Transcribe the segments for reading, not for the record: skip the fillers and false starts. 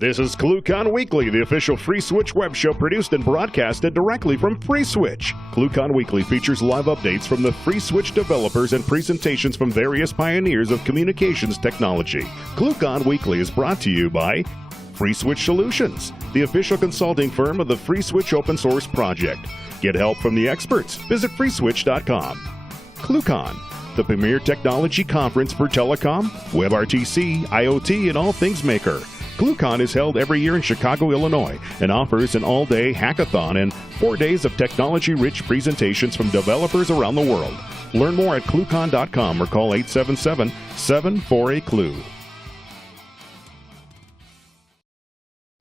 This is ClueCon Weekly, the official FreeSwitch web show produced and broadcasted directly from FreeSwitch. ClueCon Weekly features live updates from the FreeSwitch developers and presentations from various pioneers of communications technology. ClueCon Weekly is brought to you by FreeSwitch Solutions, the official consulting firm of the FreeSwitch open source project. Get help from the experts. Visit freeswitch.com. ClueCon, the premier technology conference for telecom, WebRTC, IoT, and all things maker. ClueCon is held every year in Chicago, Illinois, and offers an all-day hackathon and 4 days of technology-rich presentations from developers around the world. Learn more at ClueCon.com or call 877-748-CLUE.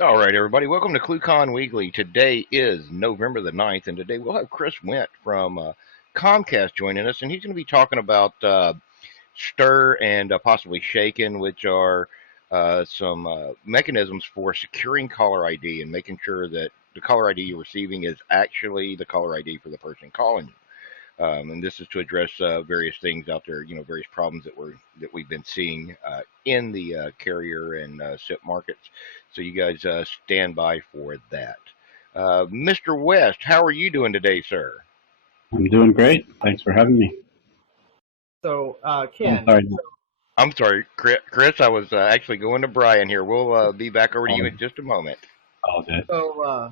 All right, everybody. Welcome to ClueCon Weekly. Today is November the 9th, and today we'll have Chris Wendt from Comcast joining us, and he's going to be talking about STIR and possibly SHAKIN, which are some mechanisms for securing caller ID and making sure that the caller ID you're receiving is actually the caller ID for the person calling you. And this is to address various things out there, various problems that we've been seeing in the carrier and SIP markets. So you guys stand by for that. Mr. West, how are you doing today, sir? I'm doing great. Thanks for having me. So, Ken. I'm sorry, Chris. I was actually going to Brian here. We'll be back over to you in just a moment. Okay. So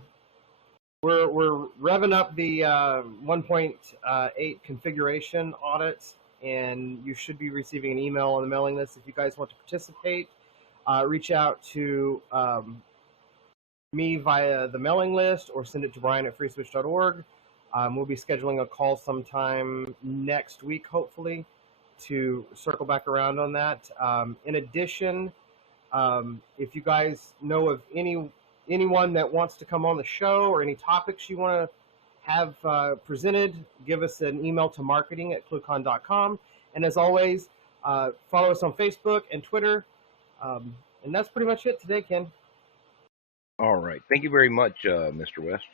we're revving up the 1.8 configuration audits, and you should be receiving an email on the mailing list. If you guys want to participate, reach out to me via the mailing list or send it to Brian at freeswitch.org. We'll be scheduling a call sometime next week, hopefully, to circle back around on that. In addition, if you guys know of anyone that wants to come on the show or any topics you want to have presented, give us an email to marketing@cluecon.com. And as always, follow us on Facebook and Twitter. And that's pretty much it today, Ken. All right. Thank you very much, Mr. West.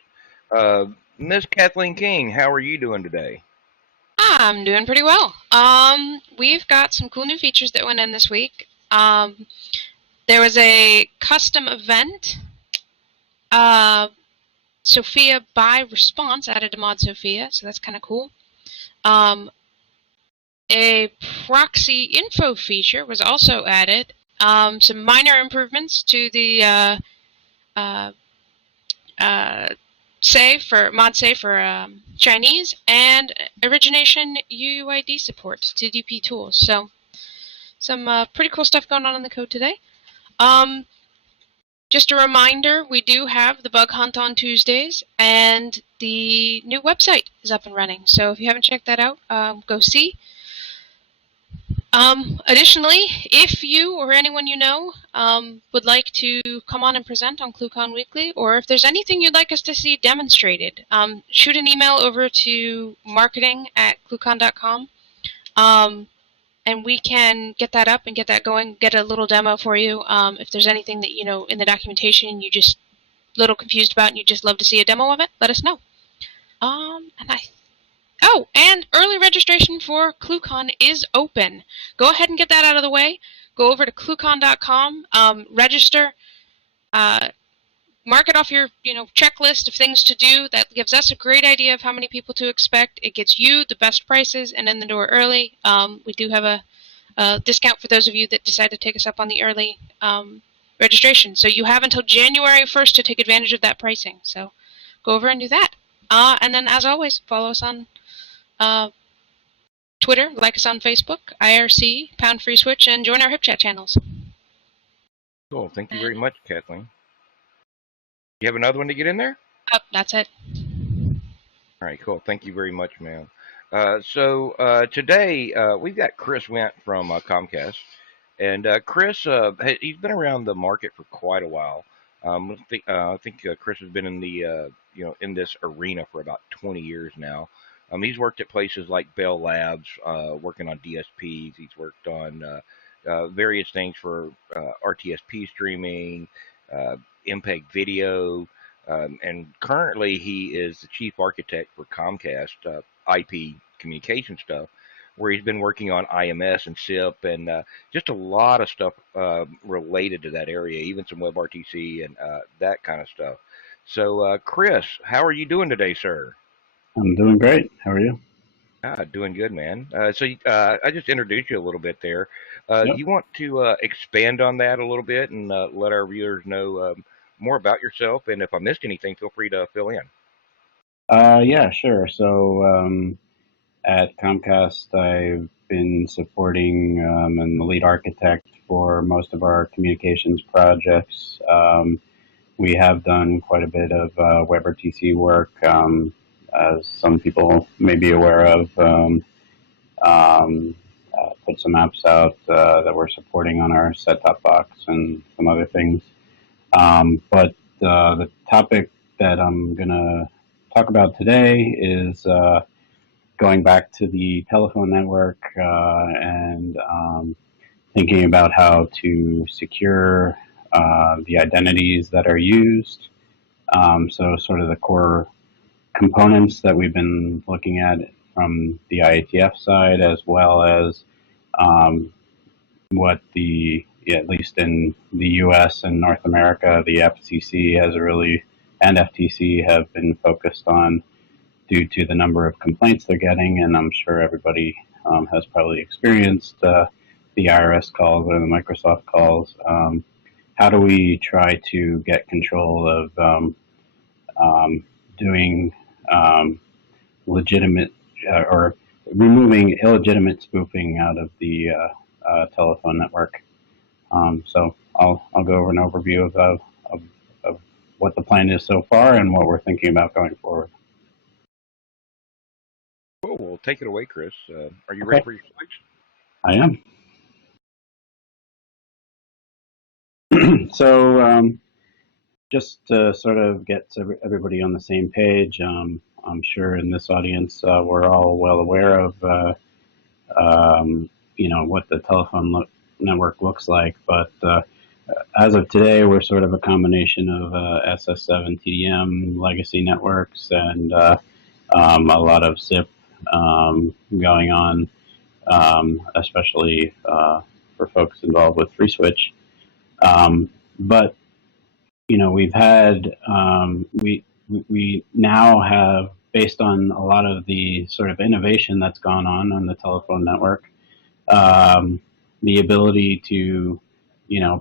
Miss Kathleen King, how are you doing today? I'm doing pretty well. We've got some cool new features that went in this week. There was a custom event. Sophia by response added to mod Sophia, so that's kind of cool. A proxy info feature was also added. Some minor improvements to the mod save for Chinese, and origination UUID support to DP tools. So some pretty cool stuff going on in the code today. Just a reminder, we do have the bug hunt on Tuesdays, and the new website is up and running. So if you haven't checked that out, go see. Additionally, if you or anyone you know would like to come on and present on ClueCon Weekly, or if there's anything you'd like us to see demonstrated, shoot an email over to marketing@cluecon.com, and we can get that up and get that going, get a little demo for you. If there's anything that, in the documentation you just a little confused about and you'd just love to see a demo of it, let us know. And early registration for ClueCon is open. Go ahead and get that out of the way. Go over to cluecon.com, register, mark it off your checklist of things to do. That gives us a great idea of how many people to expect. It gets you the best prices and in the door early. We do have a discount for those of you that decide to take us up on the early registration. So you have until January 1st to take advantage of that pricing. So go over and do that. And then, as always, follow us on Twitter, like us on Facebook, IRC, #FreeSwitch, and join our HipChat channels. Cool. Thank you very much, Kathleen. You have another one to get in there? Oh, that's it. All right, cool. Thank you very much, ma'am. So today we've got Chris Wendt from Comcast, and Chris, he's been around the market for quite a while. I think Chris has been in the in this arena for about 20 years now. He's worked at places like Bell Labs, working on DSPs. He's worked on various things for RTSP streaming, MPEG video, and currently he is the chief architect for Comcast IP Communications stuff. where he's been working on IMS and SIP and just a lot of stuff related to that area, even some WebRTC and that kind of stuff. So, Chris, how are you doing today, sir? I'm doing great. How are you? Doing good, man. I just introduced you a little bit there. Yep. You want to expand on that a little bit and let our viewers know more about yourself? And if I missed anything, feel free to fill in. Yeah, sure. So at Comcast, I've been supporting and the lead architect for most of our communications projects. We have done quite a bit of WebRTC work, as some people may be aware of. Put some apps out that we're supporting on our set-top box and some other things. But the topic that I'm going to talk about today is going back to the telephone network and thinking about how to secure the identities that are used. So sort of the core components that we've been looking at from the IETF side, as well as what at least in the US and North America, the FCC has and FTC have been focused on due to the number of complaints they're getting. And I'm sure everybody has probably experienced the IRS calls or the Microsoft calls. How do we try to get control of doing legitimate or removing illegitimate spoofing out of the telephone network? So I'll go over an overview of what the plan is so far and what we're thinking about going forward. Cool. Well, take it away, Chris. Are you ready for your switch? I am. So just to sort of get everybody on the same page, I'm sure in this audience we're all well aware of what the telephone network looks like, but as of today, we're sort of a combination of SS7 TDM legacy networks and a lot of SIP going on, especially for folks involved with FreeSwitch. But we've had we now have, based on a lot of the sort of innovation that's gone on the telephone network, the ability to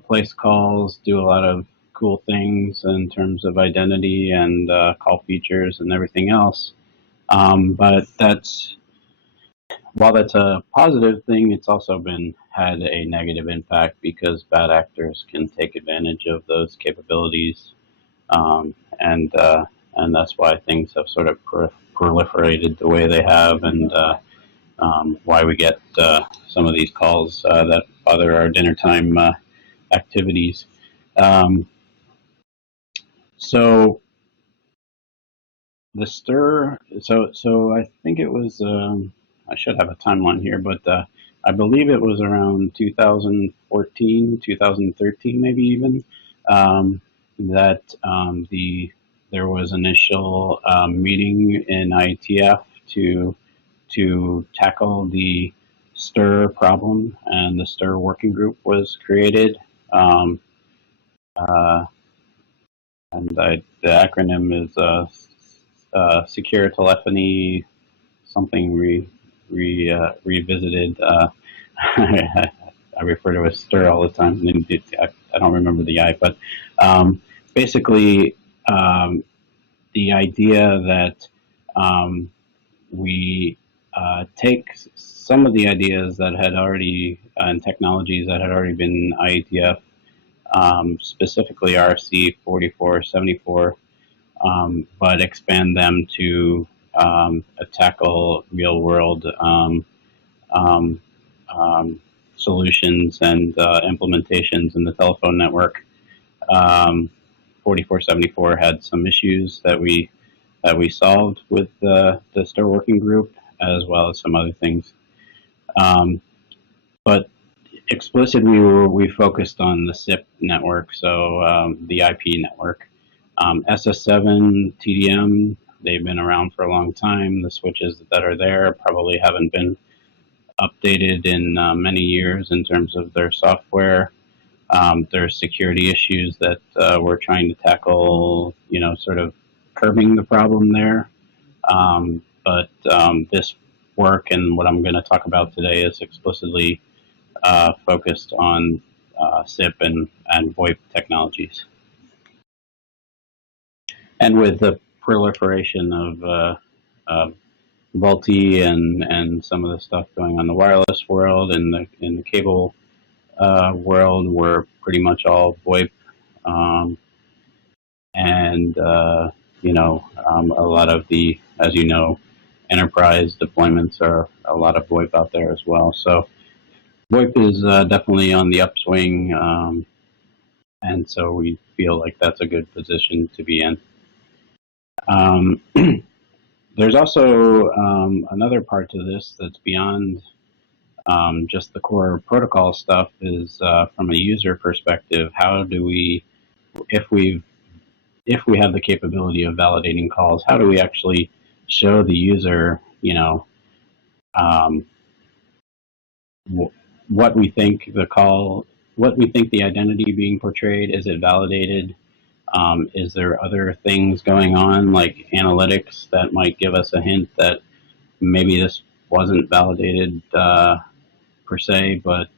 place calls, do a lot of cool things in terms of identity and call features and everything else. But while that's a positive thing, it's also had a negative impact because bad actors can take advantage of those capabilities, and that's why things have sort of proliferated the way they have, and why we get some of these calls that bother our dinner time activities. So the stir. So I think it was. I should have a timeline here, but I believe it was around 2014, 2013, maybe even, that there was initial meeting in IETF to tackle the STIR problem, and the STIR working group was created. And the acronym is Secure Telephony something revisited. I refer to it as STIR all the time. I don't remember the I, but basically the idea that we take some of the ideas that had already and technologies that had already been IETF, specifically RC 4474, but expand them to tackle real-world solutions and implementations in the telephone network. 4474 had some issues that we solved with the STIR working group, as well as some other things. But explicitly, we focused on the SIP network, so the IP network. SS7 TDM, they've been around for a long time. The switches that are there probably haven't been updated in many years in terms of their software. There's security issues that we're trying to tackle, sort of curbing the problem there. But this work and what I'm going to talk about today is explicitly focused on SIP and VoIP technologies. And with the proliferation of multi and some of the stuff going on in the wireless world and in the cable world, we're pretty much all VoIP, a lot of the, as you know, enterprise deployments are a lot of VoIP out there as well. So VoIP is definitely on the upswing, and so we feel like that's a good position to be in. There's also another part to this that's beyond just the core protocol stuff, is from a user perspective, how do we, if we have the capability of validating calls, how do we actually show the user, what we think the call, what we think the identity being portrayed, is it validated? Is there other things going on, like analytics, that might give us a hint that maybe this wasn't validated per se, but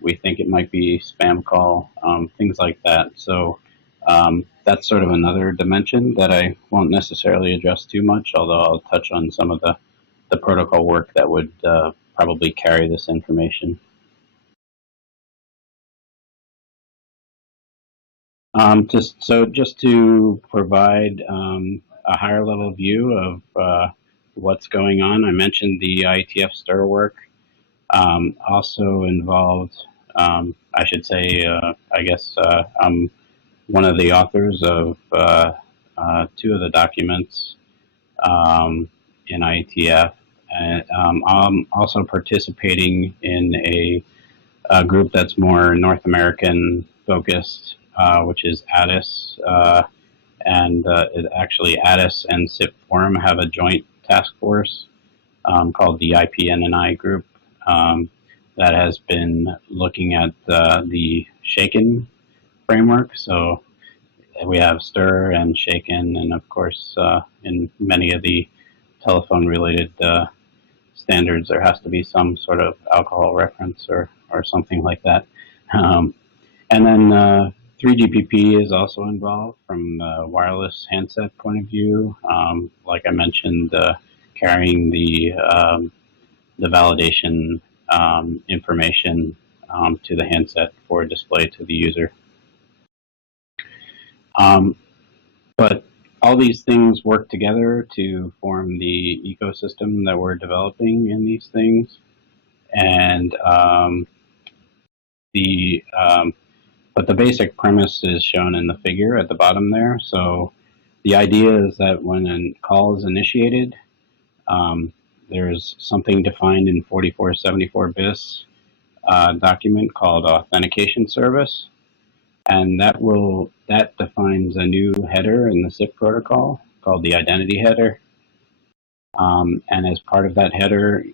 we think it might be spam call, things like that. So that's sort of another dimension that I won't necessarily address too much, although I'll touch on some of the protocol work that would probably carry this information. Just to provide a higher level view of what's going on, I mentioned the IETF stir work. Also involved, I should say, I guess I'm one of the authors of two of the documents in IETF. And I'm also participating in a group that's more North American focused, which is ATIS, and actually ATIS and SIP Forum have a joint task force called the IPNNI group that has been looking at the SHAKIN framework. So we have STIR and SHAKIN, and of course in many of the telephone related standards there has to be some sort of alcohol reference or something like that. And then 3GPP is also involved from the wireless handset point of view. Like I mentioned, carrying the validation information to the handset for display to the user. But all these things work together to form the ecosystem that we're developing in these things. And but the basic premise is shown in the figure at the bottom there. So the idea is that when a call is initiated, there's something defined in 4474 BIS document called authentication service, and that defines a new header in the SIP protocol called the identity header. And as part of that header,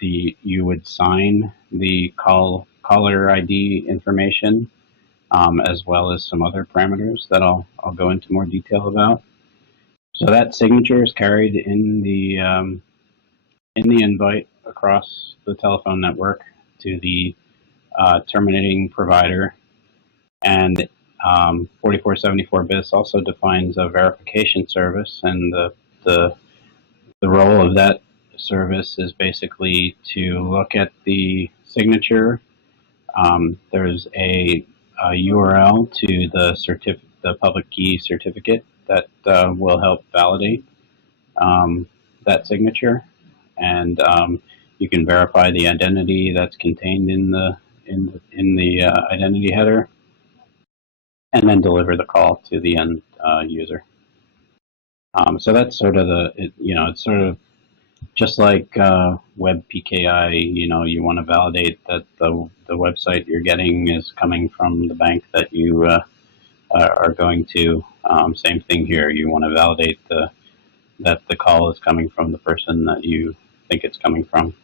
you would sign the caller ID information, as well as some other parameters that I'll go into more detail about. So that signature is carried in the invite across the telephone network to the terminating provider. And 4474 BIS also defines a verification service, and the role of that service is basically to look at the signature. There's a URL to the public key certificate that will help validate that signature, and you can verify the identity that's contained in the identity header, and then deliver the call to the end user. So that's sort of it's sort of just like WebPKI. You want to validate that the website you're getting is coming from the bank that you are going to. Same thing here. You want to validate that the call is coming from the person that you think it's coming from.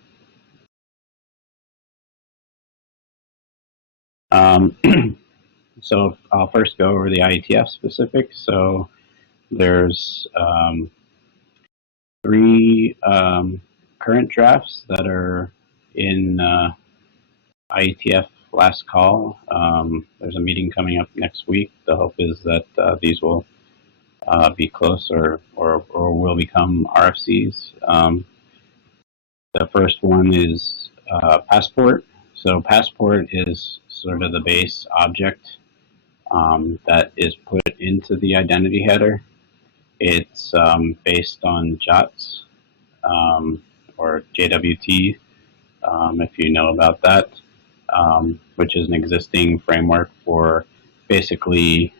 So I'll first go over the IETF specifics. So there's 3 current drafts that are in IETF last call. There's a meeting coming up next week. The hope is that these will be close or will become RFCs. The first one is Passport. So Passport is sort of the base object that is put into the identity header. It's based on JOTS or JWT, if you know about that, which is an existing framework for basically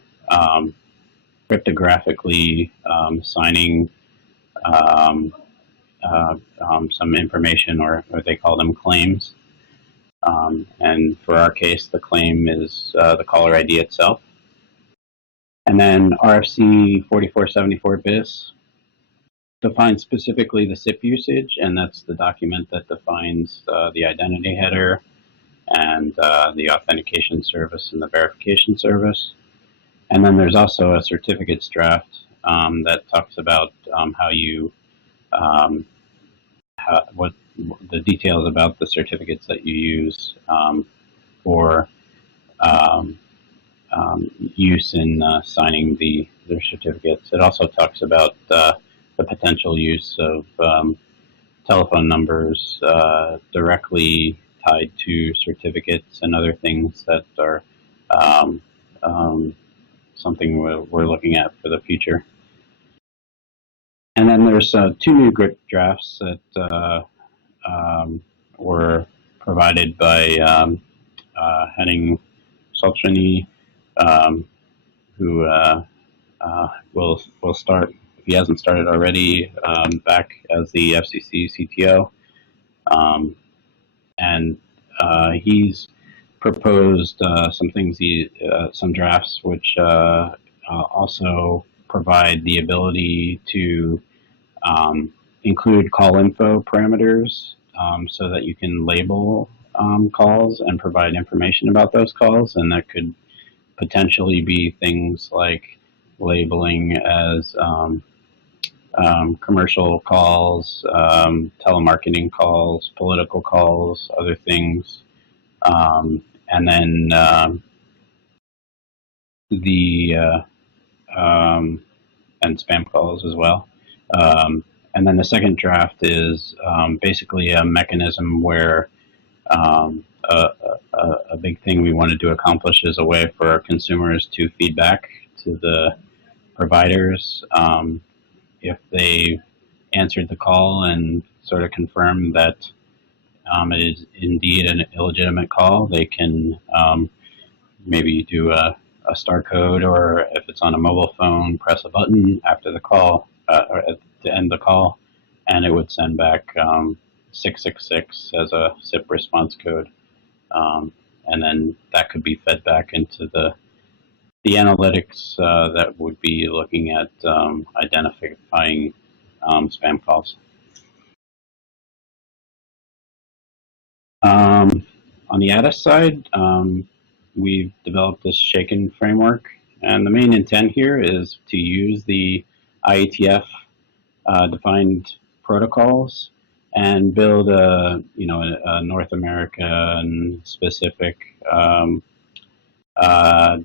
cryptographically signing some information, or they call them claims. And for our case, the claim is the caller ID itself. And then RFC 4474 BIS defines specifically the SIP usage, and that's the document that defines the identity header and the authentication service and the verification service. And then there's also a certificates draft that talks about how you, what the details about the certificates that you use for use in signing their certificates. It also talks about the potential use of telephone numbers directly tied to certificates and other things that are something we're looking at for the future. And then there's 2 new GRIP drafts that were provided by Henning Solcheny, who will start, if he hasn't started already, back as the FCC CTO. And he's proposed some things, some drafts, which also provide the ability to include call info parameters so that you can label calls and provide information about those calls. And that could potentially be things like labeling as commercial calls, telemarketing calls, political calls, other things. And then and spam calls as well. And then the second draft is basically a mechanism where a big thing we wanted to accomplish is a way for our consumers to feedback to the providers if they answered the call and sort of confirmed that it is indeed an illegitimate call. They can maybe do a star code, or if it's on a mobile phone, press a button after the call, or to end the call, and it would send back 666 as a SIP response code. And then that could be fed back into the analytics that would be looking at identifying spam calls. On the ADIS side, we've developed this SHAKIN framework, and the main intent here is to use the IETF defined protocols and build a North American specific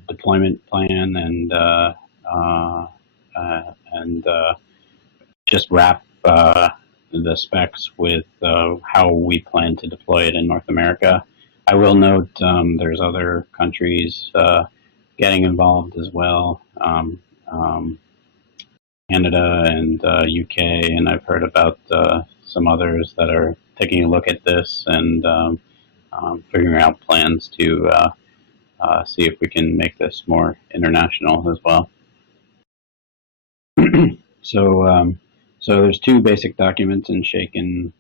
deployment plan and just wrap the specs with how we plan to deploy it in North America. I will note there's other countries getting involved as well, Canada and UK, and I've heard about some others that are taking a look at this and figuring out plans to see if we can make this more international as well. So there's 2 basic documents in SHAKIN.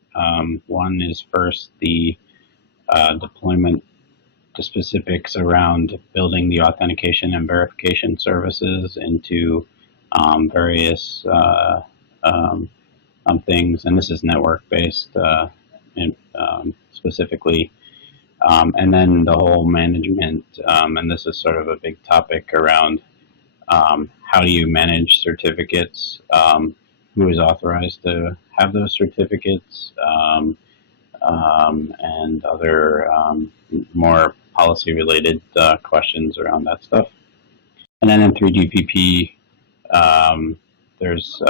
One is first the deployment to specifics around building the authentication and verification services into various things, and this is network-based specifically. And then the whole management, and this is sort of a big topic around how do you manage certificates, who is authorized to have those certificates, and other more policy-related questions around that stuff. And then in 3GPP, there's,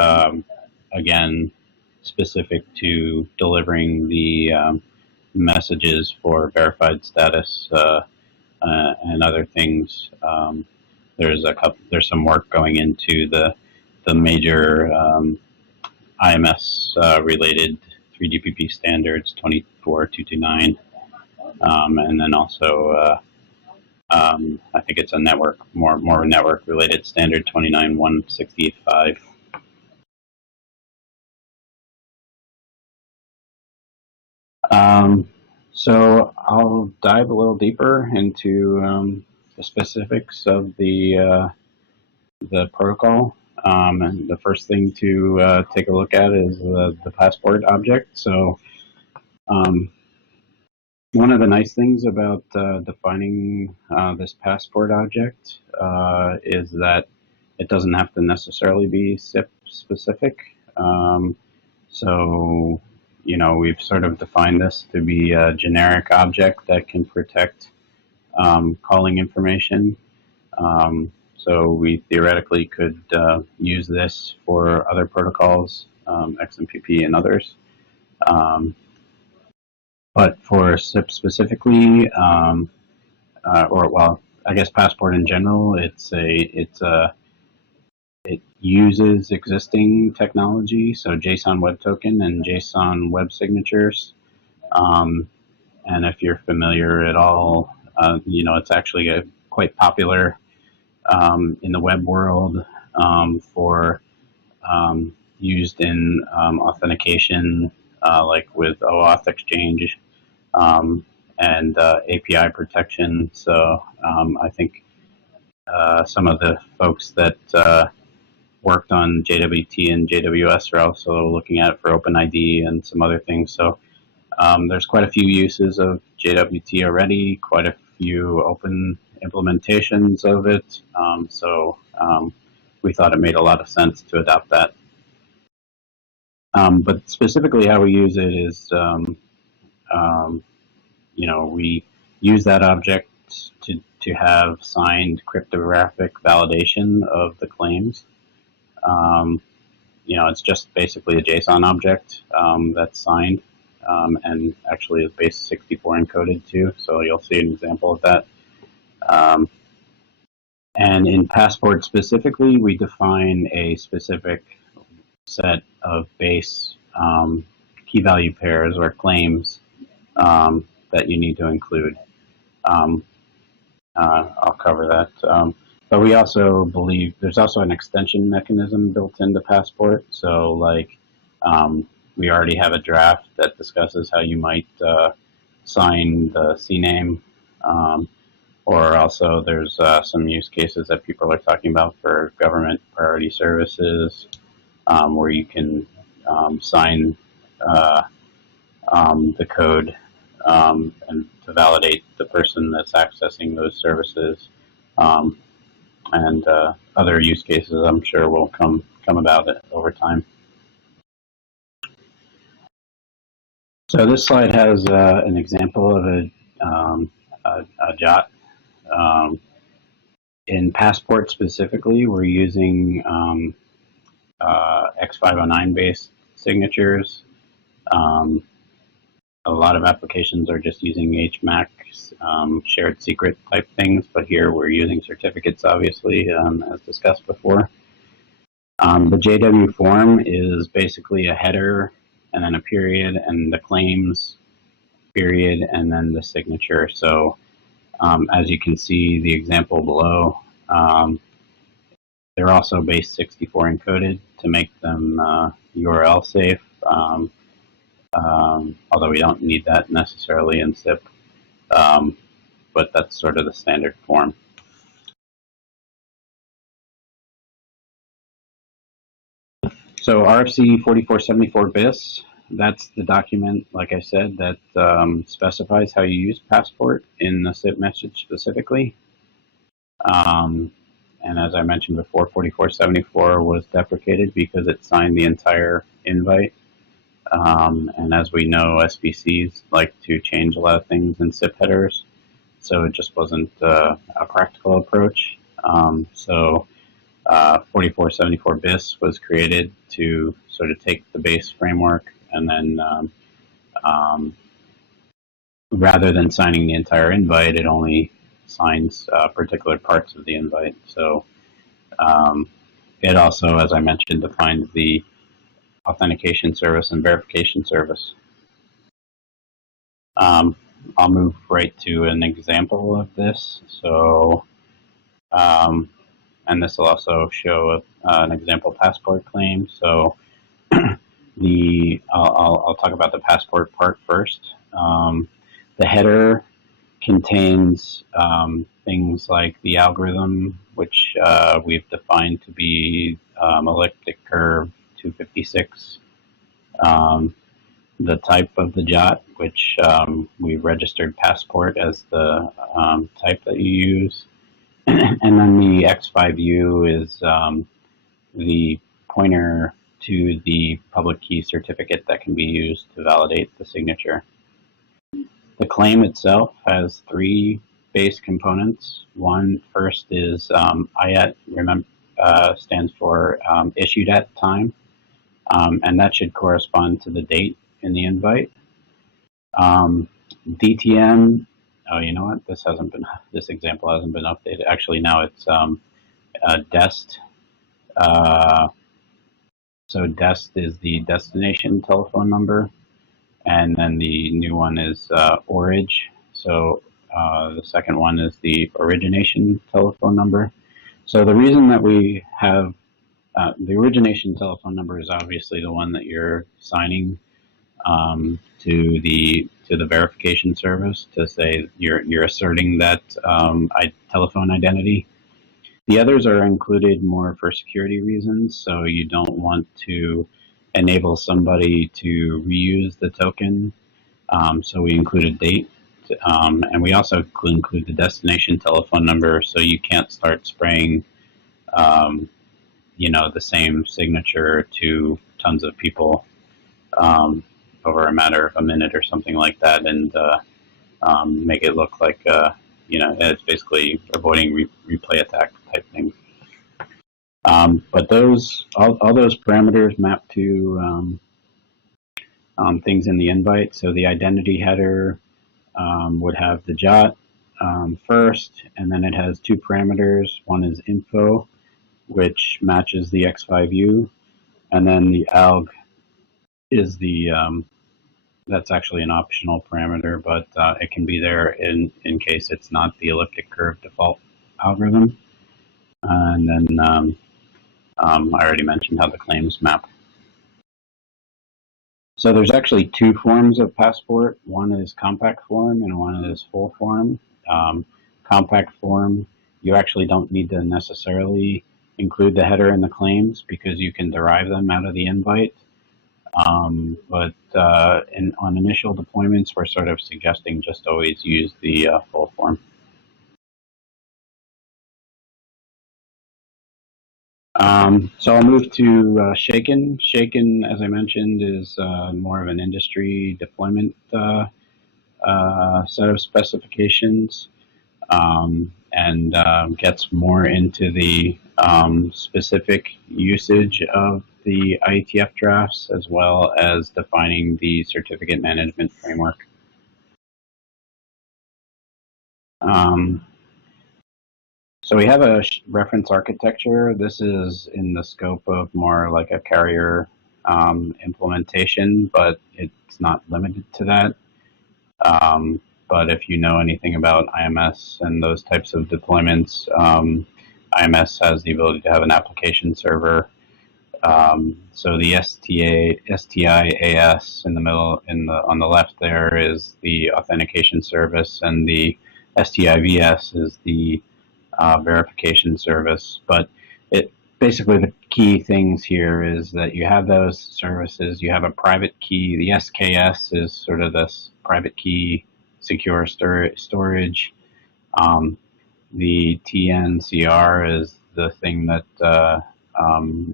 again, specific to delivering the messages for verified status and other things. There's some work going into the major IMS related 3GPP standards, 24229, and then also I think it's a network, more network related standard, 29165. So I'll dive a little deeper into the specifics of the protocol. And the first thing to take a look at is the passport object. So one of the nice things about defining this passport object is that it doesn't have to necessarily be SIP specific. So, you know, we've sort of defined this to be a generic object that can protect calling information. So we theoretically could use this for other protocols, XMPP and others. But for SIP specifically, or well, I guess passport in general, it uses existing technology, so JSON Web Token and JSON Web Signatures. And if you're familiar at all, you know, it's actually quite popular in the web world for used in authentication, like with OAuth Exchange and API protection. So I think some of the folks that worked on JWT and JWS are also looking at it for OpenID and some other things. So there's quite a few uses of JWT already, quite a few open implementations of it. So we thought it made a lot of sense to adopt that. But specifically how we use it is, you know, we use that object to have signed cryptographic validation of the claims. You know, it's just basically a JSON object that's signed and actually is base 64 encoded too. So you'll see an example of that. And in Passport specifically, we define a specific set of base key value pairs or claims that you need to include. I'll cover that. But we also believe there's also an extension mechanism built into Passport. So like we already have a draft that discusses how you might sign the CNAME. Or also there's some use cases that people are talking about for government priority services where you can sign the code and to validate the person that's accessing those services. And other use cases I'm sure will come about it over time. So this slide has an example of a JOT. In Passport specifically, we're using X509 based signatures. A lot of applications are just using HMAC, shared secret type things, but here we're using certificates, obviously, as discussed before. The JW form is basically a header and then a period and the claims period and then the signature. So as you can see, the example below, they're also base 64 encoded to make them URL safe. Although we don't need that necessarily in SIP, but that's sort of the standard form. So RFC 4474 BIS, that's the document, like I said, that specifies how you use Passport in the SIP message specifically. And as I mentioned before, 4474 was deprecated because it signed the entire invite. And as we know, SBCs like to change a lot of things in SIP headers, so it just wasn't a practical approach. So 4474 BIS was created to sort of take the base framework and then rather than signing the entire invite, it only signs particular parts of the invite. So it also, as I mentioned, defines the authentication service and verification service. I'll move right to an example of this. So, and this will also show an example Passport claim. So I'll talk about the Passport part first. The header contains things like the algorithm, which we've defined to be elliptic curve 256, the type of the JOT, which we registered Passport as the type that you use, and then the X5U is the pointer to the public key certificate that can be used to validate the signature. The claim itself has three base components. One first is IET, stands for issued at time, and that should correspond to the date in the invite. DTM, oh, you know what? This example hasn't been updated. Actually, now it's DEST. So DEST is the destination telephone number, and then the new one is ORIG. So the second one is the origination telephone number. So the reason that we have the origination telephone number is obviously the one that you're signing to the verification service to say you're asserting that telephone identity. The others are included more for security reasons, so you don't want to enable somebody to reuse the token. So we include a date, and we also include the destination telephone number, so you can't start spraying, the same signature to tons of people over a matter of a minute or something like that, and make it look like it's basically avoiding replay attack type thing. But all those parameters map to things in the invite. So the identity header would have the JOT first, and then it has two parameters. One is info, which matches the X5U, and then the alg is that's actually an optional parameter, but it can be there in case it's not the elliptic curve default algorithm. And then I already mentioned how the claims map. So there's actually two forms of Passport. One is compact form and one is full form. Compact form, you actually don't need to necessarily include the header and the claims because you can derive them out of the invite. But on initial deployments, we're sort of suggesting just always use the full form. So I'll move to SHAKIN. SHAKIN, as I mentioned, is more of an industry deployment set of specifications, and gets more into the specific usage of the IETF drafts, as well as defining the certificate management framework. So we have a reference architecture. This is in the scope of more like a carrier implementation, but it's not limited to that. But if you know anything about IMS and those types of deployments, IMS has the ability to have an application server. So the STIAS in the middle, on the left there is the authentication service, and the STIVS is the verification service. But basically the key things here is that you have those services, you have a private key. The SKS is sort of this private key secure storage. The TNCR is the thing that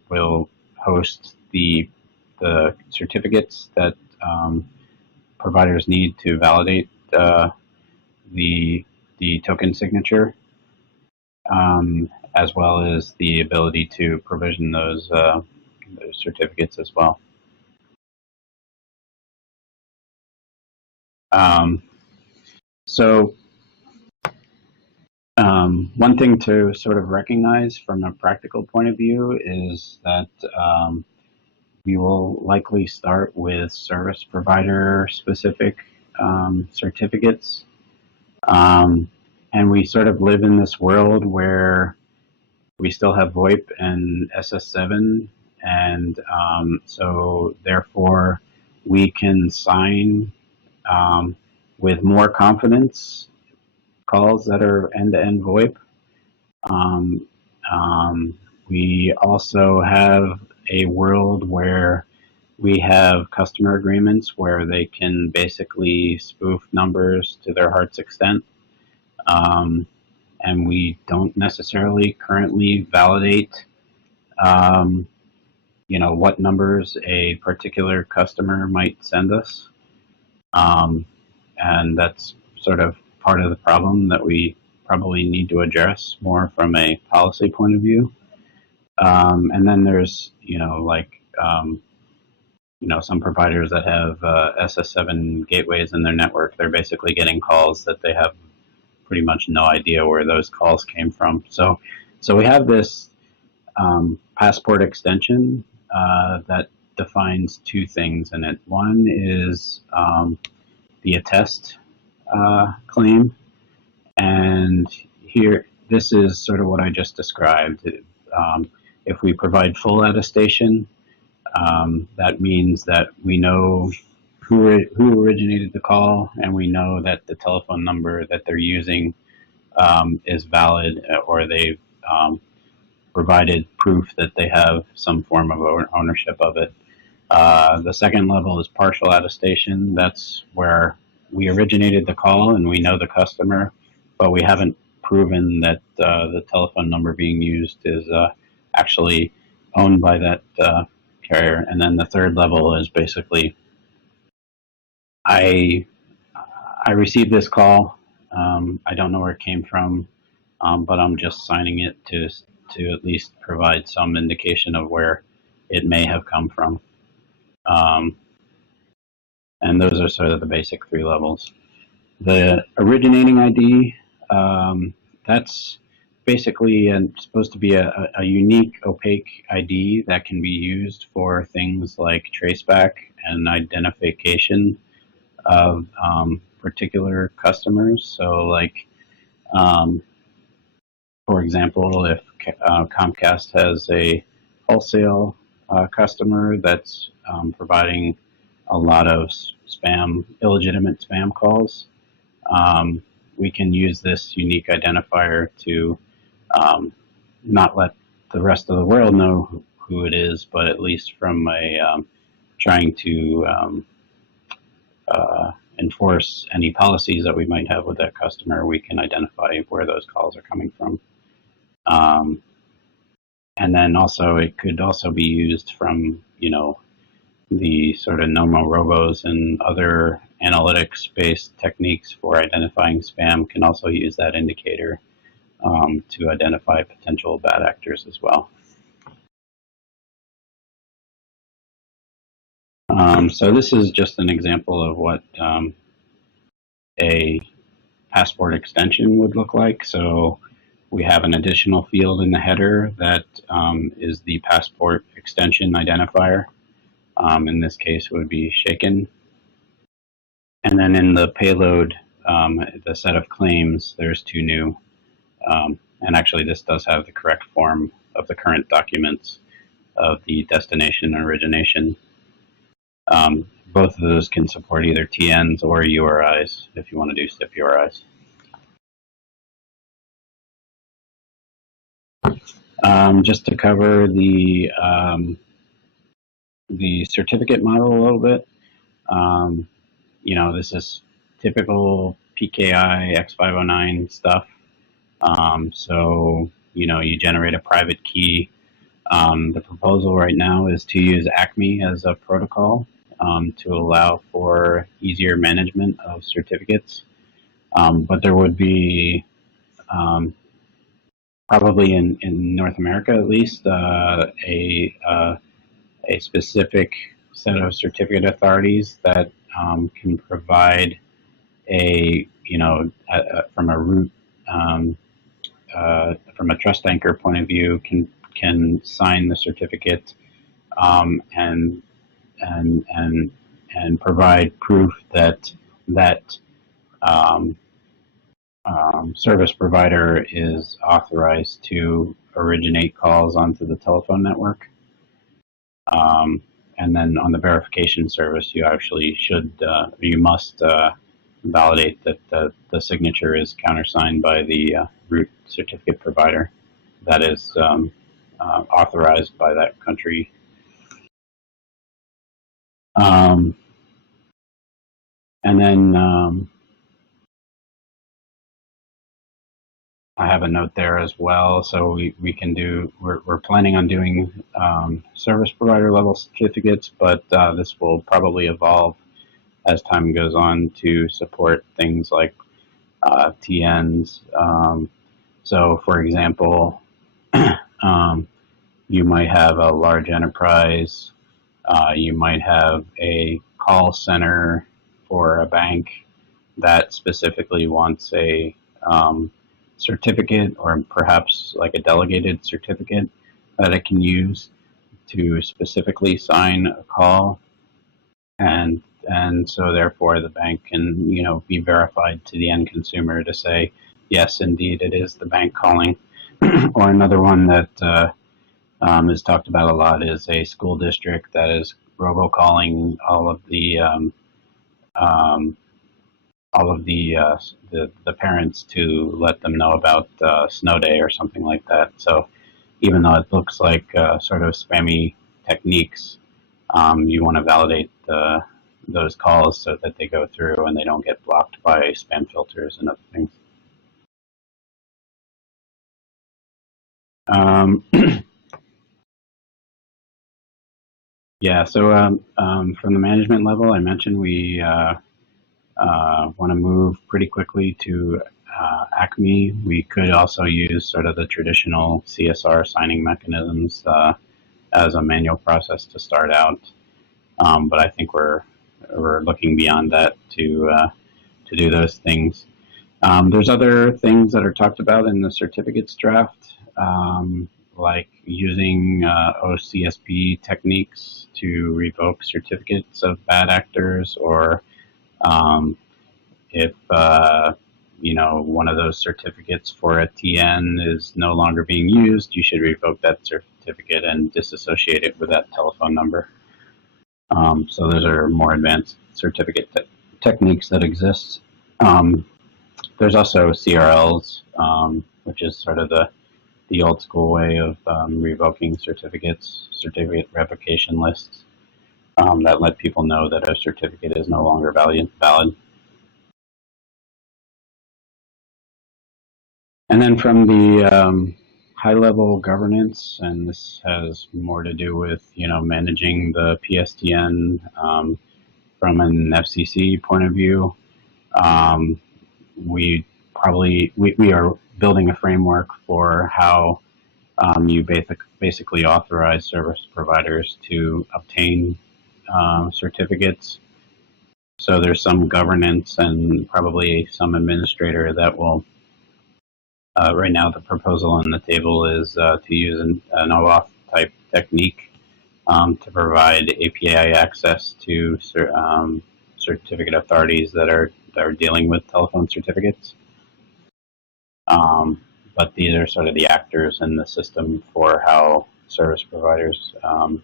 will host the certificates that providers need to validate the token signature, as well as the ability to provision those certificates as well. One thing to sort of recognize from a practical point of view is that we will likely start with service provider specific certificates. And we sort of live in this world where we still have VoIP and SS7, and so therefore we can sign with more confidence calls that are end-to-end VoIP. We also have a world where we have customer agreements where they can basically spoof numbers to their heart's extent. And we don't necessarily currently validate, what numbers a particular customer might send us. And that's sort of part of the problem that we probably need to address more from a policy point of view. And then there's, some providers that have SS7 gateways in their network. They're basically getting calls that they have pretty much no idea where those calls came from. So we have this passport extension that defines two things in it. One is the attest claim, and here this is sort of what I just described. If we provide full attestation, that means that we know who originated the call, and we know that the telephone number that they're using is valid, or they've provided proof that they have some form of ownership of it. The second level is partial attestation. That's where we originated the call and we know the customer, but we haven't proven that the telephone number being used is actually owned by that carrier. And then the third level is basically, I received this call. I don't know where it came from, but I'm just signing it to at least provide some indication of where it may have come from. And those are sort of the basic three levels. The originating ID, that's basically supposed to be a unique opaque ID that can be used for things like traceback and identification of particular customers. So like, for example, if Comcast has a wholesale customer that's providing a lot of illegitimate spam calls, we can use this unique identifier to not let the rest of the world know who it is, but at least from a trying to enforce any policies that we might have with that customer, we can identify where those calls are coming from. And then also it could also be used from, the sort of nomorobos and other analytics-based techniques for identifying spam can also use that indicator to identify potential bad actors as well. So this is just an example of what a passport extension would look like. So we have an additional field in the header that is the passport extension identifier. In this case, it would be SHAKIN. And then in the payload, the set of claims, there's two new. And actually, this does have the correct form of the current documents of the destination and origination. Both of those can support either TNs or URIs if you want to do SIP URIs. just to cover the certificate model a little bit. You know, this is typical PKI X509 stuff. So, you know, you generate a private key. The proposal right now is to use ACME as a protocol to allow for easier management of certificates. But there would be probably in North America at least a specific set of certificate authorities that can provide a, you know, from a root from a trust anchor point of view, can sign the certificate and provide proof that that service provider is authorized to originate calls onto the telephone network. And then on the verification service, you actually you must validate that the signature is countersigned by the root certificate provider that is authorized by that country. And then I have a note there as well. So we can do, we're planning on doing service provider level certificates, but this will probably evolve as time goes on to support things like TNs. So for example, you might have a large enterprise, you might have a call center for a bank that specifically wants a certificate, or perhaps like a delegated certificate that it can use to specifically sign a call, and so therefore the bank can, you know, be verified to the end consumer to say, yes, indeed, it is the bank calling. Or another one that is talked about a lot is a school district that is robocalling all of the parents to let them know about snow day or something like that. So even though it looks like sort of spammy techniques, you want to validate those calls so that they go through and they don't get blocked by spam filters and other things. Yeah, so from the management level, I mentioned we want to move pretty quickly to ACME. We could also use sort of the traditional CSR signing mechanisms as a manual process to start out, but I think we're looking beyond that to do those things. There's other things that are talked about in the certificates draft, like using OCSP techniques to revoke certificates of bad actors, or if you know, one of those certificates for a TN is no longer being used, you should revoke that certificate and disassociate it with that telephone number. So those are more advanced certificate techniques that exist. There's also CRLs, which is sort of the old school way of revoking certificates, certificate revocation lists that let people know that a certificate is no longer valid. And then from the high-level governance, and this has more to do with, you know, managing the PSTN from an FCC point of view. We are building a framework for how you basically authorize service providers to obtain certificates. So there's some governance and probably some administrator that will. Right now, the proposal on the table is to use an OAuth type technique to provide API access to certificate authorities that are dealing with telephone certificates. But these are sort of the actors in the system for how service providers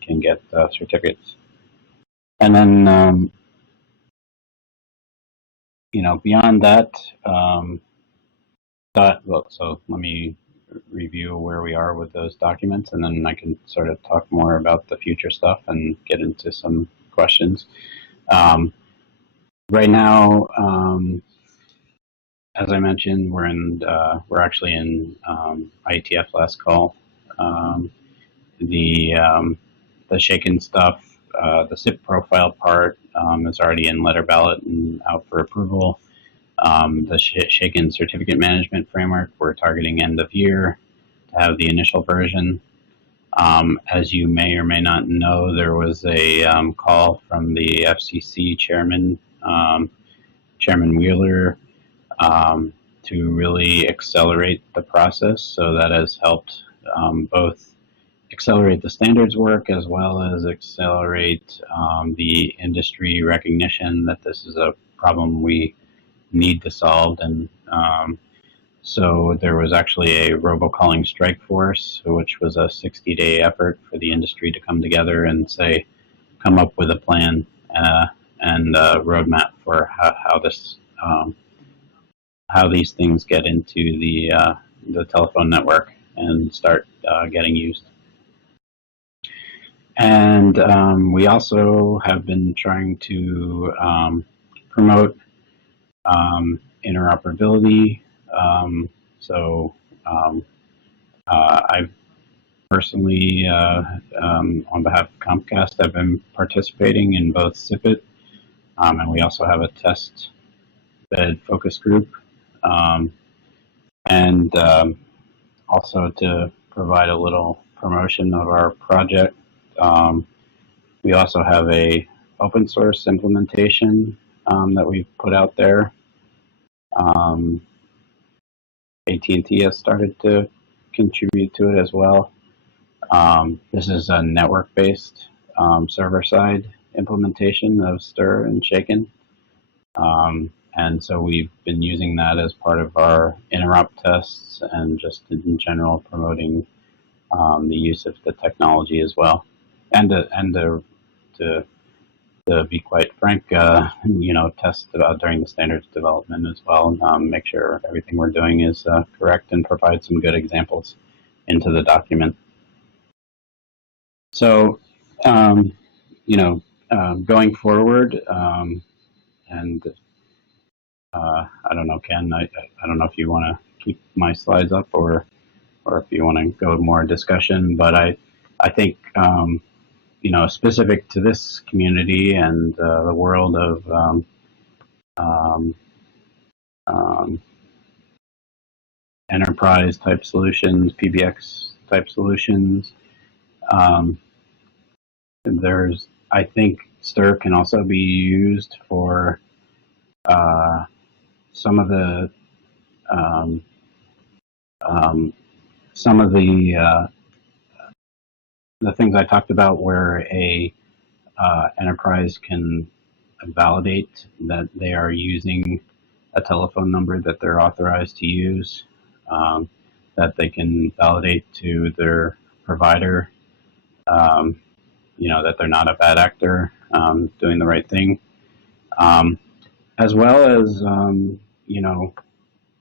can get certificates. And then, you know, beyond that, well, so let me review where we are with those documents, and then I can sort of talk more about the future stuff and get into some questions. Right now, as I mentioned, we're actually in IETF last call. The SHAKIN stuff, the SIP profile part is already in letter ballot and out for approval. The SHAKIN certificate management framework, we're targeting end of year to have the initial version. As you may or may not know, there was a call from the FCC chairman, Chairman Wheeler, to really accelerate the process. So that has helped both accelerate the standards work as well as accelerate the industry recognition that this is a problem we need to solve. And so there was actually a robocalling strike force, which was a 60-day effort for the industry to come together and say, come up with a plan and a roadmap for how these things get into the telephone network and start getting used. And we also have been trying to promote interoperability. I've personally, on behalf of Comcast, I've been participating in both SIPIT, and we also have a test bed focus group. And also to provide a little promotion of our project, we also have a open source implementation that we've put out there. AT&T has started to contribute to it as well. This is a network-based server-side implementation of STIR and SHAKIN. And so we've been using that as part of our interop tests and just in general promoting the use of the technology as well. And to be quite frank, test during the standards development as well. Make sure everything we're doing is correct and provide some good examples into the document. So, going forward, and I don't know, Ken, I don't know if you want to keep my slides up or if you want to go more discussion, but I think, specific to this community and the world of enterprise type solutions, PBX type solutions, I think STIR can also be used for some of the things I talked about, where a enterprise can validate that they are using a telephone number that they're authorized to use, that they can validate to their provider, that they're not a bad actor, doing the right thing, as well as,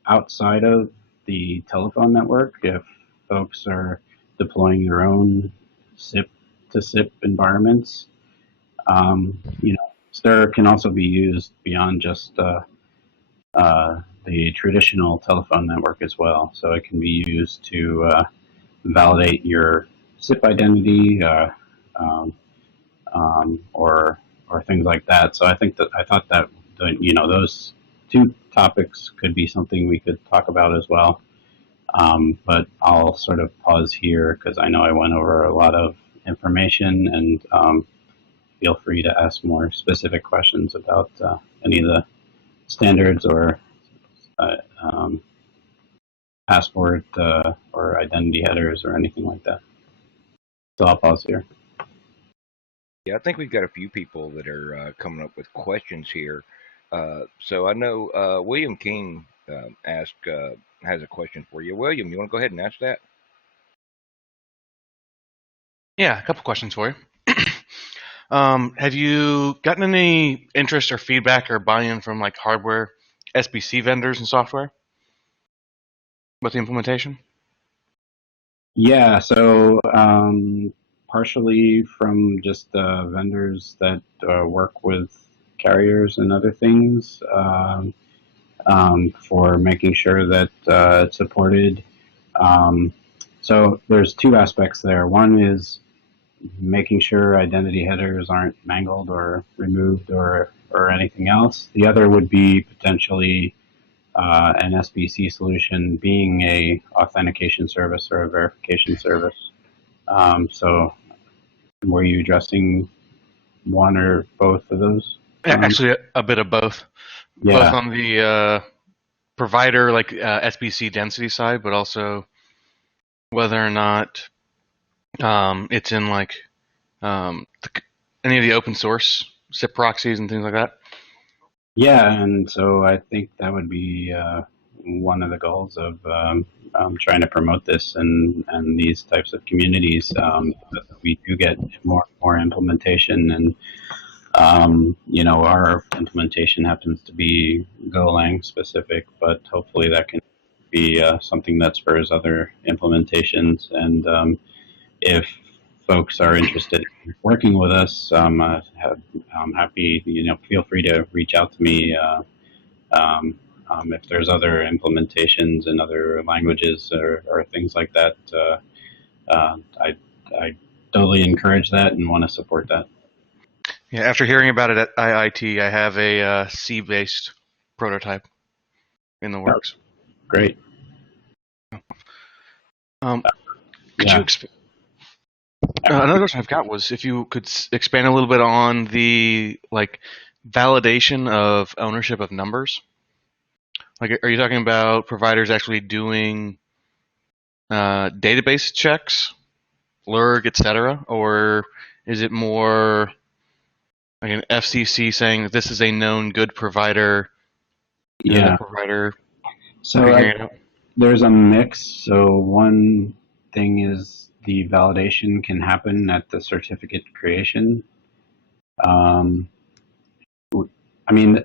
outside of the telephone network, if folks are deploying their own SIP to SIP environments, STIR can also be used beyond just the traditional telephone network as well. So it can be used to validate your SIP identity or things like that. So I thought that those two topics could be something we could talk about as well. But I'll sort of pause here because I know I went over a lot of information, and feel free to ask more specific questions about any of the standards or password or identity headers or anything like that. So I'll pause here. Yeah, I think we've got a few people that are coming up with questions here. So I know William King has a question for you. William, you want to go ahead and ask that? Yeah, a couple questions for you. Have you gotten any interest or feedback or buy-in from like hardware SBC vendors and software with the implementation? Yeah, so partially from just vendors that work with carriers and other things for making sure that it's supported. Um, so there's two aspects there. One is making sure identity headers aren't mangled or removed or anything else. The other would be potentially an SBC solution being a authentication service or a verification service. So were you addressing one or both of those? Actually, a bit of both, both Yeah, on the provider like SBC density side, but also whether or not it's in like any of the open source SIP proxies and things like that. yeah, and so I think that would be one of the goals of trying to promote this and these types of communities. That we do get more and more implementation, and our implementation happens to be Golang specific, but hopefully that can be something that spurs other implementations. And if folks are interested in working with us, I'm happy. Feel free to reach out to me if there's other implementations in other languages or things like that. I totally encourage that and want to support that. Yeah, after hearing about it at IIT, I have a C-based prototype in the Oh, works. great. Could Yeah. you another question I've got was if you could expand a little bit on the like validation of ownership of numbers. Like, are you talking about providers actually doing database checks, LURG, etc., or is it more like an FCC saying that this is a known good provider, and then the Yeah. provider So figuring it out? there's a mix. So one thing is the validation can happen at the certificate creation. Um, I mean,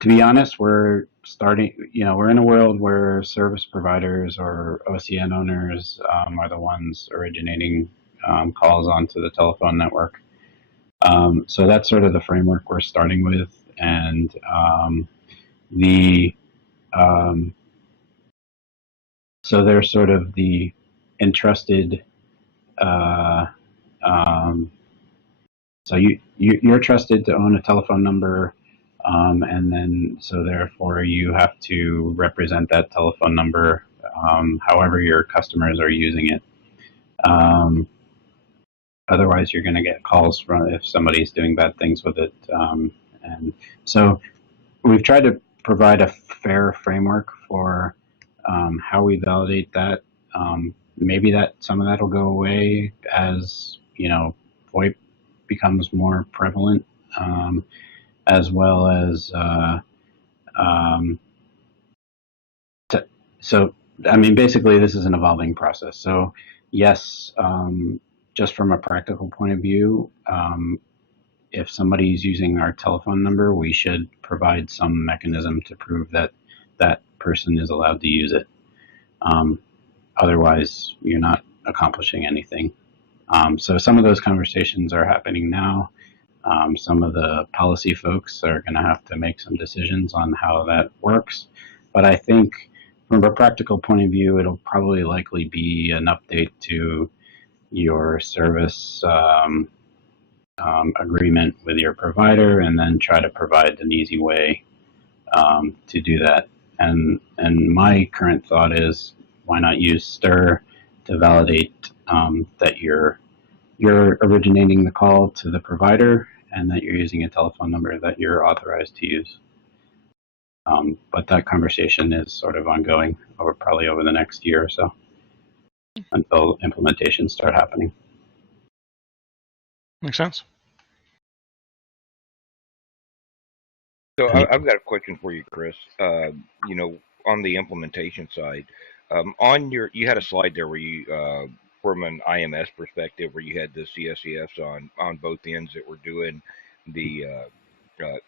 to be honest, we're starting, we're in a world where service providers or OCN owners are the ones originating calls onto the telephone network. So that's sort of the framework we're starting with. And the um, so they're sort of the entrusted. Uh, um, so you're trusted to own a telephone number, and then so therefore you have to represent that telephone number, however your customers are using it. Um, Otherwise, you're going to get calls from if somebody's doing bad things with it, and so we've tried to provide a fair framework for how we validate that. Maybe that some of that will go away as VoIP becomes more prevalent, as well as um, so. I mean, basically, this is an evolving process. So, yes, just from a practical point of view, if somebody's using our telephone number, we should provide some mechanism to prove that that person is allowed to use it. Um, Otherwise, you're not accomplishing anything. So some of those conversations are happening now. Some of the policy folks are going to have to make some decisions on how that works. But I think from a practical point of view, it'll probably likely be an update to your service agreement with your provider, and then try to provide an easy way to do that. And my current thought is, why not use STIR to validate that you're originating the call to the provider and that you're using a telephone number that you're authorized to use. But that conversation is sort of ongoing probably over the next year or so until implementations start happening. Makes sense. So I've got a question for you, Chris. On the implementation side, you had a slide there where you, from an IMS perspective, where you had the CSCFs on both ends that were doing the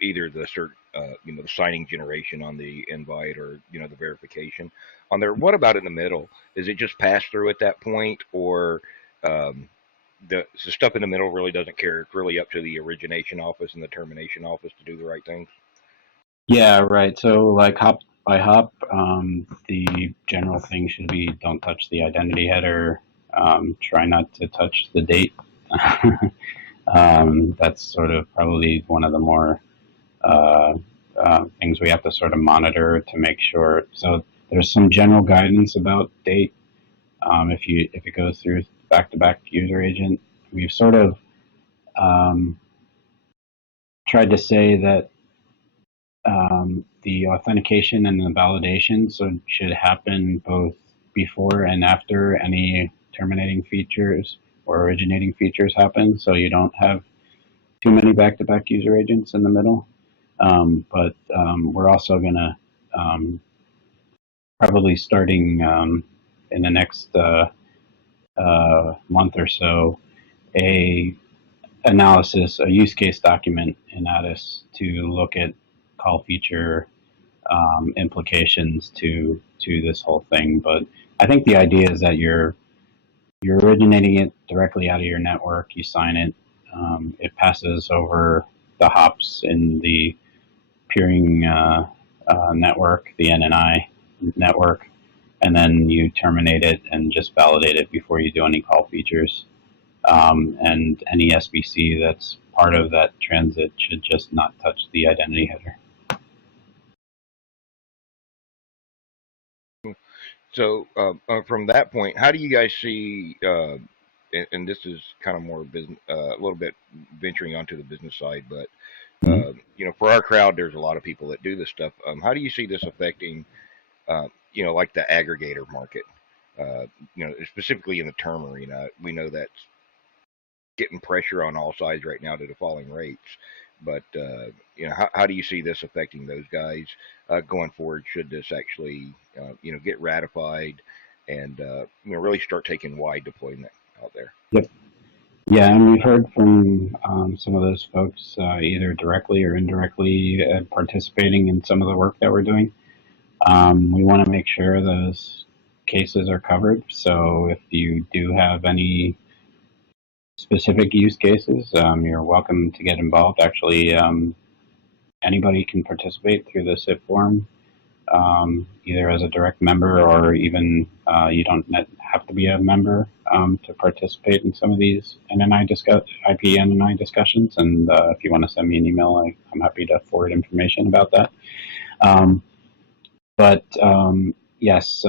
either the the signing generation on the invite, or the verification on there. What about in the middle? Is it just pass through at that point, or um, the stuff in the middle really doesn't care? It's really up to the origination office and the termination office to do the right things. Yeah, right. So like hop by hop, the general thing should be don't touch the identity header. Try not to touch the date. That's sort of probably one of the more things we have to sort of monitor to make sure. So there's some general guidance about date. If it goes through back-to-back user agent, we've sort of tried to say that the authentication and the validation should happen both before and after any terminating features or originating features happen, so you don't have too many back-to-back user agents in the middle. But we're also going to probably starting in the next month or so, a use case document in Addis to look at call feature implications to this whole thing. But I think the idea is that you're originating it directly out of your network. You sign it. It passes over the hops in the peering network, the NNI network, and then you terminate it and just validate it before you do any call features. And any SBC that's part of that transit should just not touch the identity header. So from that point, how do you guys see? And this is kind of more business, a little bit venturing onto the business side, but for our crowd, there's a lot of people that do this stuff. How do you see this affecting, like the aggregator market? Specifically in the term arena, we know that's getting pressure on all sides right now to the falling rates. But how do you see this affecting those guys going forward? Should this actually get ratified and really start taking wide deployment out there? Yep. Yeah, and we've heard from some of those folks either directly or indirectly participating in some of the work that we're doing. We want to make sure those cases are covered. So if you do have any specific use cases, you're welcome to get involved. Actually, anybody can participate through the SIP forum, either as a direct member or even you don't have to be a member to participate in some of these IP NNI discussions. And if you want to send me an email, I'm happy to forward information about that. Yes,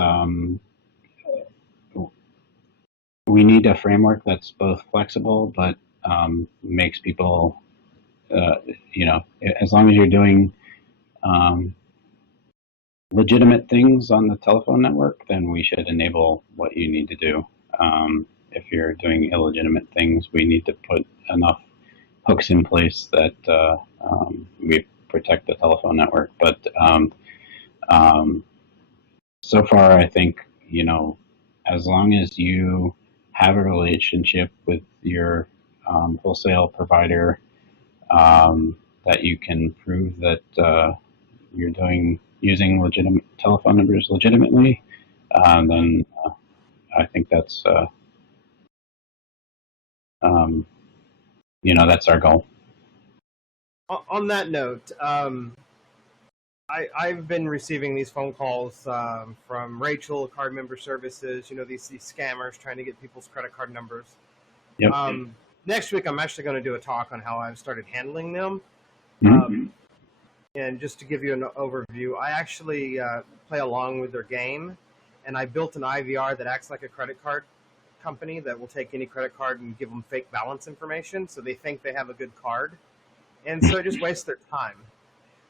we need a framework that's both flexible but makes people, as long as you're doing legitimate things on the telephone network, then we should enable what you need to do. If you're doing illegitimate things, we need to put enough hooks in place that we protect the telephone network. But so far, I think, as long as you have a relationship with your wholesale provider, that you can prove that you're using legitimate telephone numbers legitimately, then I think that's that's our goal. On that note, I've been receiving these phone calls from Rachel, Card Member Services. These scammers trying to get people's credit card numbers. Yep. Next week, I'm actually going to do a talk on how I've started handling them. And just to give you an overview, I actually play along with their game, and I built an IVR that acts like a credit card company that will take any credit card and give them fake balance information, so they think they have a good card, and so it just wastes their time.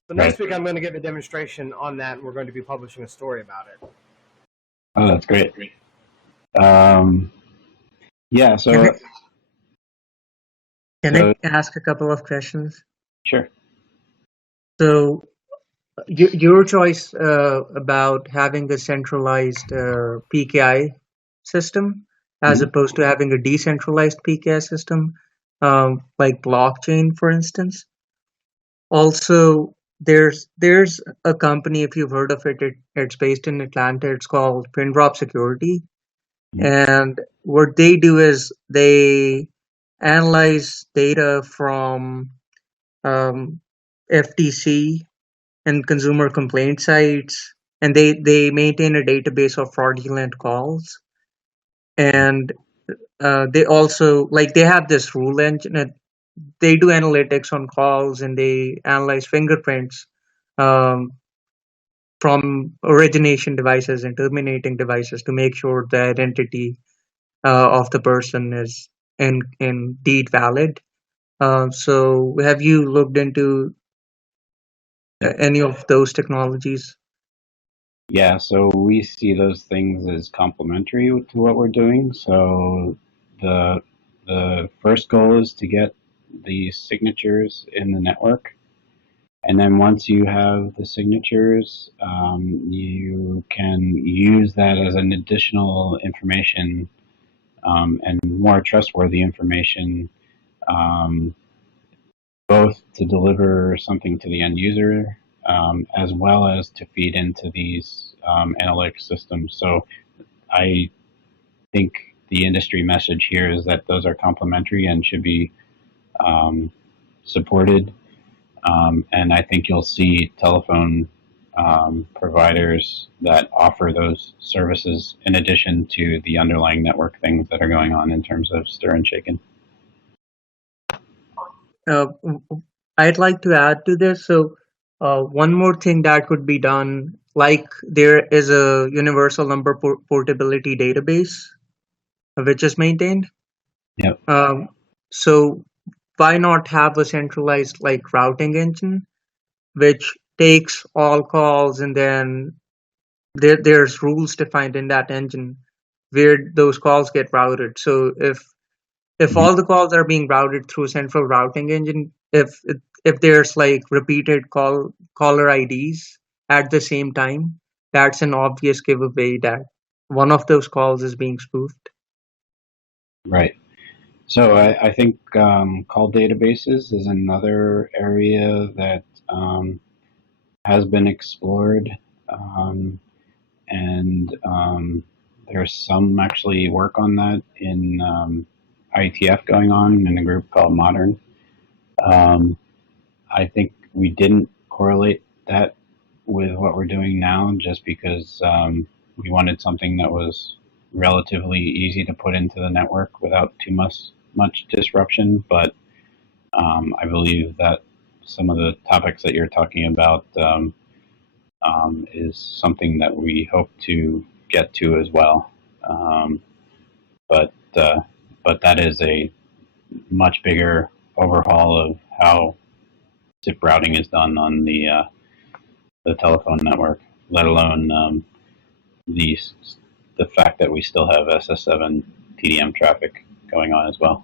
So next week I'm going to give a demonstration on that, and we're going to be publishing a story about it. Oh, that's great. Yeah, so... Can I ask a couple of questions? Sure. So your choice about having a centralized PKI system as opposed to having a decentralized PKI system, like blockchain, for instance. Also, there's a company, if you've heard of it, it's based in Atlanta. It's called Pindrop Security, and what they do is they analyze data from FTC and consumer complaint sites, and they maintain a database of fraudulent calls. And they also, like, they have this rule engine, and they do analytics on calls, and they analyze fingerprints um, from origination devices and terminating devices to make sure the identity of the person is indeed valid. So have you looked into any of those technologies? Yeah, so we see those things as complementary to what we're doing. So the the first goal is to get the signatures in the network, and then once you have the signatures, you can use that as an additional information and more trustworthy information, um, both to deliver something to the end user as well as to feed into these analytics systems. So I think the industry message here is that those are complementary and should be supported. And I think you'll see telephone providers that offer those services in addition to the underlying network things that are going on in terms of stir and shaken. Uh, I'd like to add to this. So, one more thing that could be done, like there is a universal number portability database which is maintained. Yep. So, why not have a centralized like routing engine which takes all calls, and then there's rules defined in that engine where those calls get routed. So if all the calls are being routed through a central routing engine, if there's like repeated caller IDs at the same time, that's an obvious giveaway that one of those calls is being spoofed. Right. So I think call databases is another area that has been explored, and there's some actually work on that in IETF going on in a group called Modern. I think we didn't correlate that with what we're doing now just because we wanted something that was relatively easy to put into the network without too much disruption. But I believe that some of the topics that you're talking about is something that we hope to get to as well. But that is a much bigger overhaul of how SIP routing is done on the telephone network, let alone the the fact that we still have SS7 TDM traffic going on as well.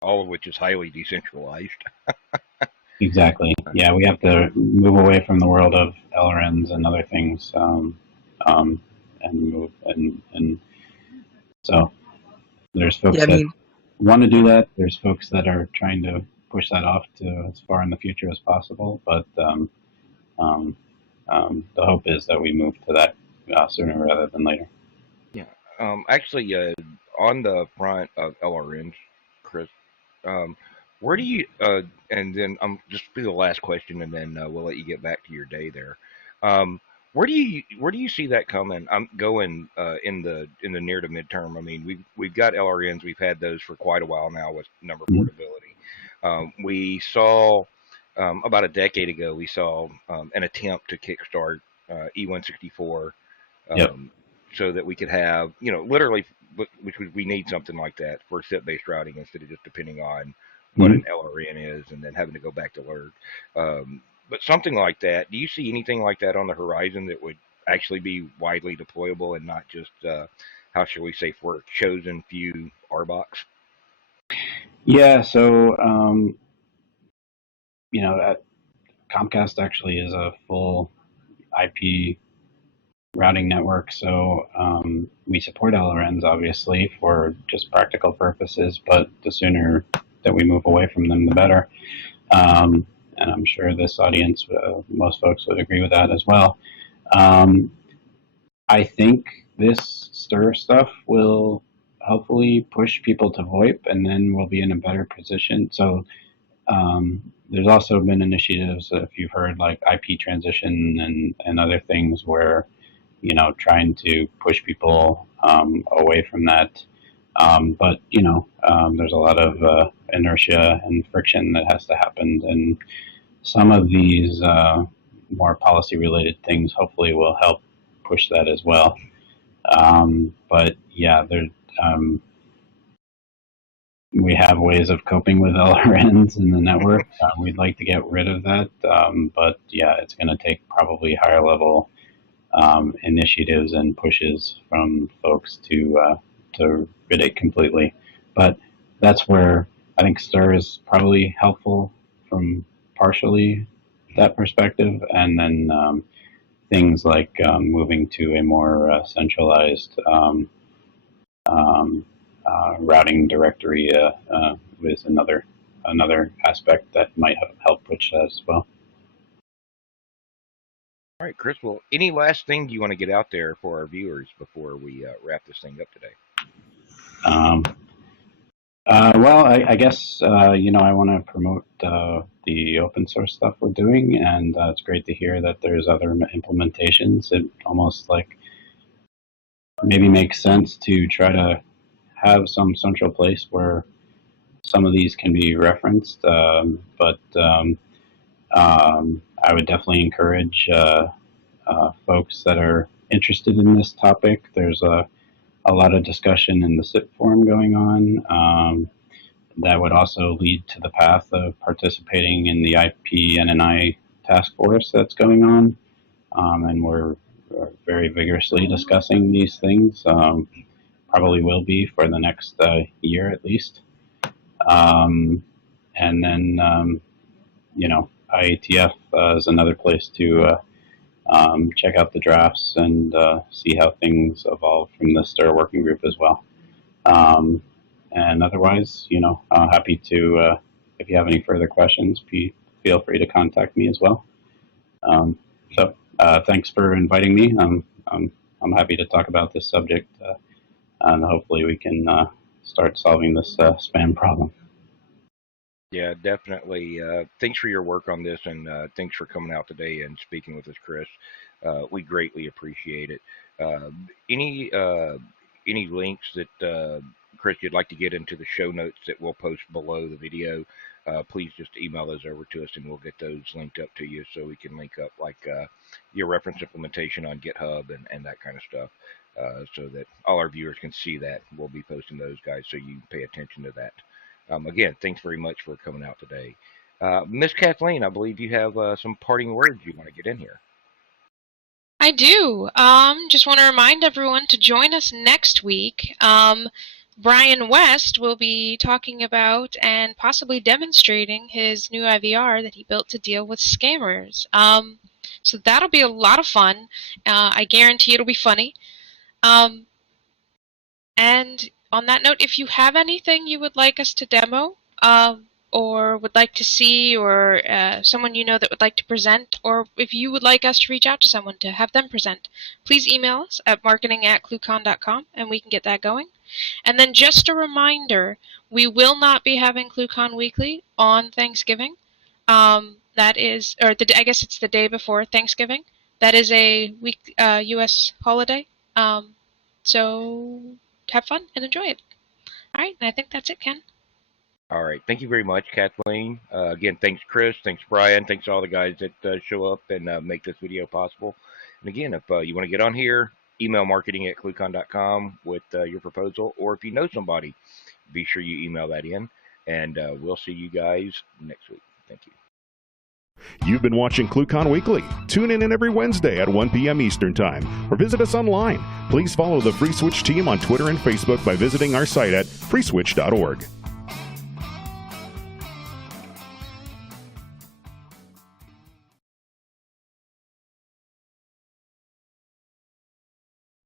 All of which is highly decentralized. Exactly. Yeah, we have to move away from the world of LRNs and other things, and move and so there's folks Yeah, I that mean, want to do that. There's folks that are trying to push that off to as far in the future as possible. But the hope is that we move to that sooner rather than later. Yeah. Actually, on the front of LRNs, Chris, where do you? And then just be the last question, and then we'll let you get back to your day there. Where do you see that coming? I'm going in the near to midterm. I mean, we've got LRNs. We've had those for quite a while now with number portability. We saw about a decade ago. We saw an attempt to kickstart E164. Yep. So that we could have, literally, which we need something like that for SIP-based routing instead of just depending on what an LRN is and then having to go back to LERD. But something like that, do you see anything like that on the horizon that would actually be widely deployable and not just, how shall we say, for a chosen few RBOCs? Yeah, so, Comcast actually is a full IP routing network, so we support LRNs obviously for just practical purposes, but the sooner that we move away from them, the better. and I'm sure this audience, most folks would agree with that as well. I think this stir stuff will hopefully push people to VoIP, and then we'll be in a better position. So there's also been initiatives, if you've heard, like IP transition and other things where, trying to push people away from that. But, there's a lot of inertia and friction that has to happen. And some of these more policy-related things hopefully will help push that as well. But yeah, we have ways of coping with LRNs in the network. We'd like to get rid of that. But yeah, it's going to take probably higher level initiatives and pushes from folks to rid it completely. But that's where I think STIR is probably helpful from partially that perspective, and then things like moving to a more centralized routing directory is another aspect that might help push that as well. All right, Chris. Well, any last thing you want to get out there for our viewers before we wrap this thing up today? Well, I guess I want to promote the open source stuff we're doing, and it's great to hear that there's other implementations. It almost like maybe makes sense to try to have some central place where some of these can be referenced. But I would definitely encourage folks that are interested in this topic. There's a lot of discussion in the SIP forum going on. That would also lead to the path of participating in the IP NNI task force that's going on. And we're very vigorously discussing these things. Probably will be for the next year at least. And then, IETF is another place to check out the drafts and see how things evolve from the STIR working group as well. And otherwise, happy to, if you have any further questions, feel free to contact me as well. So thanks for inviting me. I'm happy to talk about this subject, and hopefully we can start solving this spam problem. Yeah, definitely. Thanks for your work on this, and thanks for coming out today and speaking with us, Chris. We greatly appreciate it. Any links that Chris, you'd like to get into the show notes that we'll post below the video, please just email those over to us, and we'll get those linked up to you so we can link up like your reference implementation on GitHub and that kind of stuff, so that all our viewers can see that. We'll be posting those, guys, so you pay attention to that. Again, thanks very much for coming out today. Miss Kathleen, I believe you have some parting words you want to get in here. I do. Just want to remind everyone to join us next week. Brian West will be talking about and possibly demonstrating his new IVR that he built to deal with scammers. So that'll be a lot of fun. I guarantee it'll be funny. And on that note, if you have anything you would like us to demo, or would like to see, or someone you know that would like to present, or if you would like us to reach out to someone to have them present, please email us at marketing@cluecon.com and we can get that going. And then just a reminder, we will not be having ClueCon Weekly on Thanksgiving. That is, or I guess it's the day before Thanksgiving. That is a U.S. holiday. So have fun and enjoy it. All right, and I think that's it, Ken. All right. Thank you very much, Kathleen. Again, thanks, Chris. Thanks, Brian. Thanks to all the guys that show up and make this video possible. And again, if you want to get on here, email marketing@cluecon.com with your proposal. Or if you know somebody, be sure you email that in. And we'll see you guys next week. Thank you. You've been watching ClueCon Weekly. Tune in every Wednesday at 1 p.m. Eastern Time, or visit us online. Please follow the FreeSwitch team on Twitter and Facebook by visiting our site at freeswitch.org.